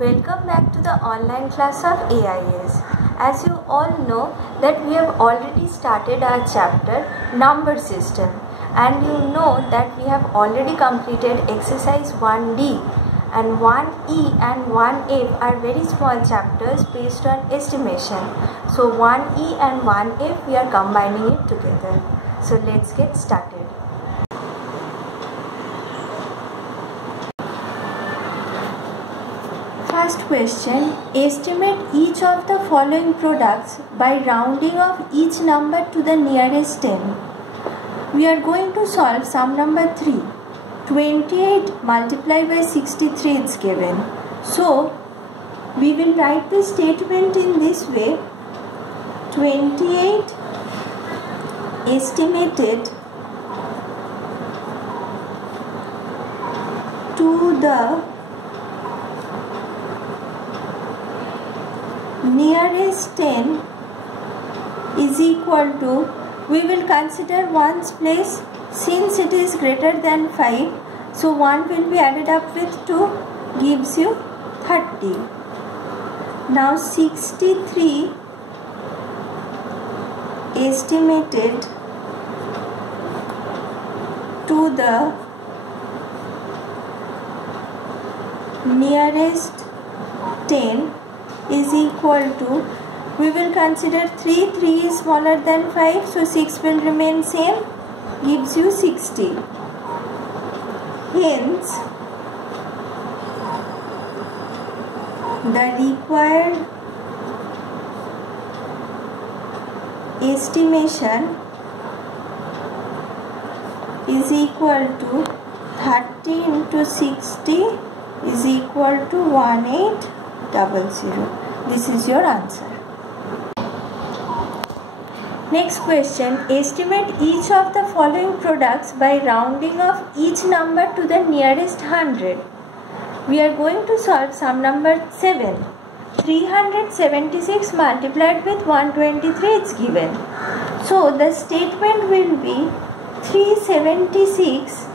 Welcome back to the online class of AIS. As you all know that we have already started our chapter number system, and you know that we have already completed exercise 1D, and 1E and 1F are very small chapters based on estimation. So 1E and 1F we are combining it together. So let's get started. First question, estimate each of the following products by rounding off each number to the nearest 10. We are going to solve sum number 3. 28 multiplied by 63 is given. So, we will write the statement in this way. 28 estimated to the nearest 10 is equal to, we will consider 1's place since it is greater than 5, so 1 will be added up with 2, gives you 30. Now 63 estimated to the nearest 10 is equal to, we will consider 3 is smaller than 5, so 6 will remain same, gives you 60. Hence, the required estimation is equal to 30 into 60 is equal to 1800. This is your answer. Next question, estimate each of the following products by rounding off each number to the nearest 100. We are going to solve sum number 7. 376 multiplied with 123 is given. So the statement will be 376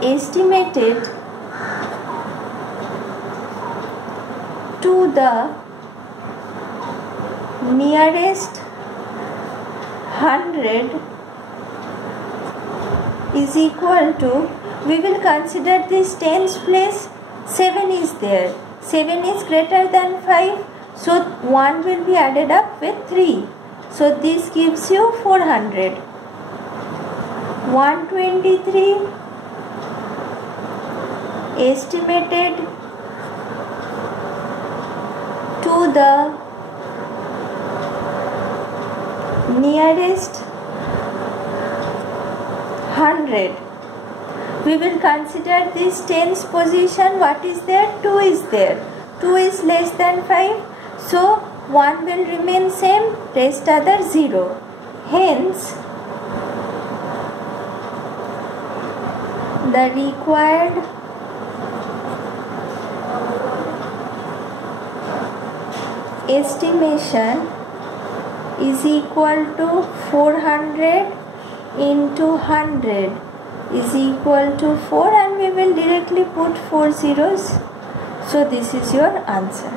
estimated to the nearest 100 is equal to, we will consider this 10's place, 7 is there. 7 is greater than 5, so 1 will be added up with 3. So this gives you 400. 123 estimated to the nearest 100. We will consider this 10's position. What is there? 2 is there. 2 is less than 5. So 1 will remain same, rest other 0. Hence, the required estimation is equal to 400 into 100 is equal to 4, and we will directly put 4 zeros. So this is your answer.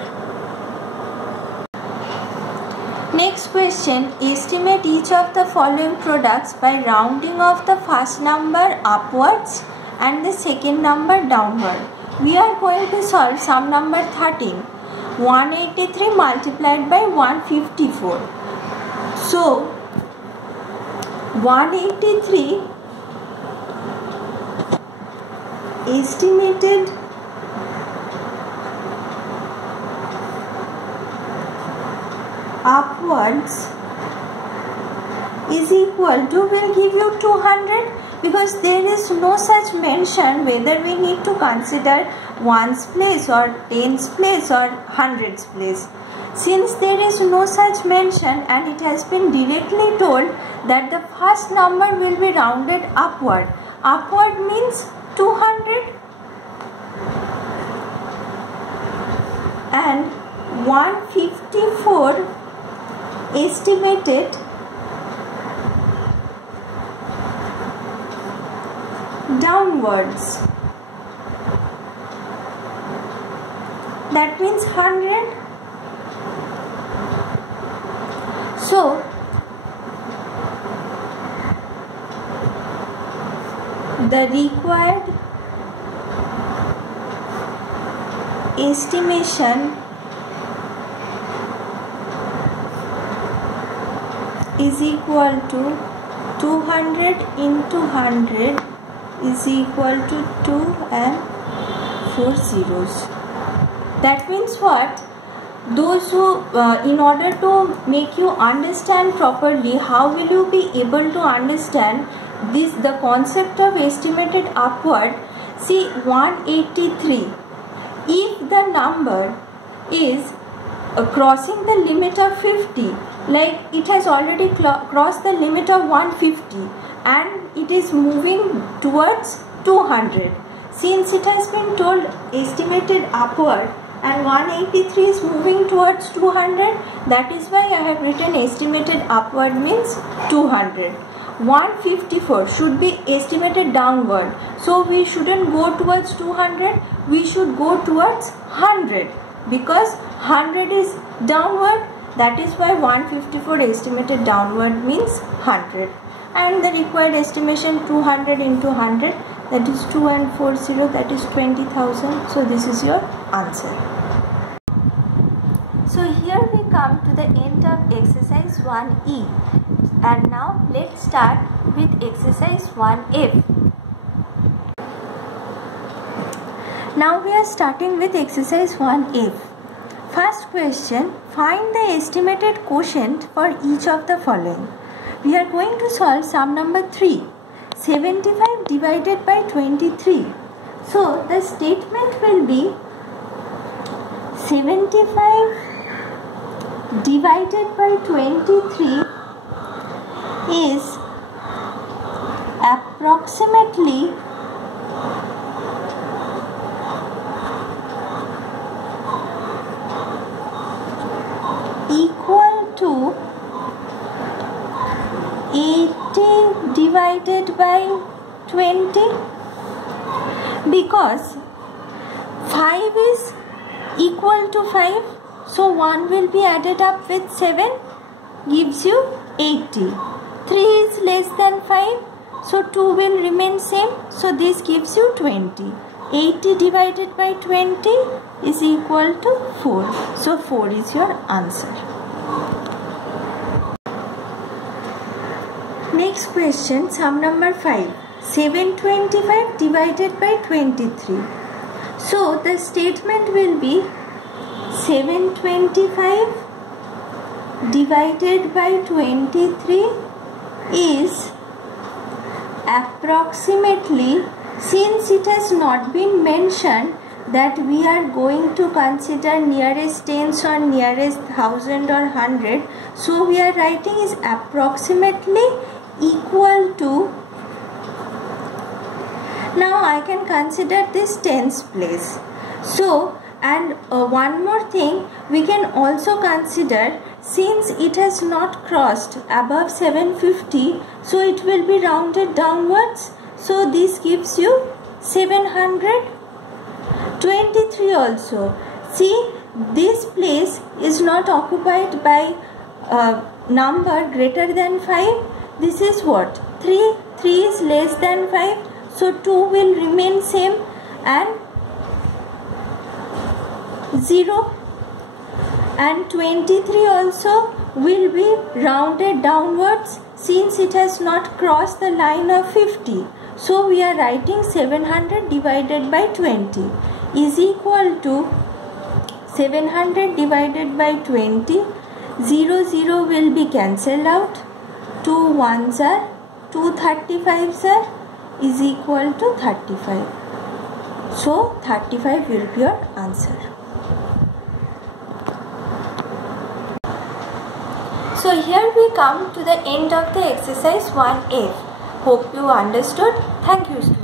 Next question, estimate each of the following products by rounding off the first number upwards and the second number downward. We are going to solve sum number 13. 183 multiplied by 154. So 183 estimated upwards is equal to, will give you 200, because there is no such mention whether we need to consider 1's place or 10's place or 100's place. Since there is no such mention and it has been directly told that the first number will be rounded upward. Upward means 200, and 154 estimated downwards. that means 100. So the required estimation is equal to 200 into 100 is equal to 2 and 4 zeros. That means what? Those who, in order to make you understand properly, how will you be able to understand this, the concept of estimated upward? See, 183. If the number is crossing the limit of 50, like it has already crossed the limit of 150 and it is moving towards 200. Since it has been told estimated upward and 183 is moving towards 200, that is why I have written estimated upward means 200. 154 should be estimated downward, so we shouldn't go towards 200, we should go towards 100 because 100 is downward. That is why 154 estimated downward means 100. And the required estimation 200 into 100, that is 2 and 4 0, that is 20,000. So this is your answer. So here we come to the end of exercise 1E. And now let's start with exercise 1F. Now we are starting with exercise 1F. First question, find the estimated quotient for each of the following. We are going to solve sum number 3, 75 divided by 23. So the statement will be 75 divided by 23 is approximately equal to 80 divided by 20, because 5 is equal to 5, so 1 will be added up with 7, gives you 80. 3 is less than 5, so 2 will remain same, so this gives you 20. 80 divided by 20 is equal to 4. So 4 is your answer. Next question, sum number 5. 725 divided by 23. So the statement will be 725 divided by 23 is approximately, since it has not been mentioned that we are going to consider nearest tens or nearest thousand or hundred, so we are writing is approximately equal to. Now I can consider this tens place. So, and one more thing we can also consider, since it has not crossed above 750, so it will be rounded downwards. So this gives you 700. 23 also. See, this place is not occupied by number greater than 5. This is what? 3. 3 is less than 5. So 2 will remain same and 0. And 23 also will be rounded downwards since it has not crossed the line of 50. So we are writing 700 divided by 20 is equal to 700 divided by 20. 0 0 will be cancelled out. 2 ones are 2 35s are is equal to 35. So 35 will be your answer. So here we come to the end of the exercise 1F. Hope you understood. Thank you.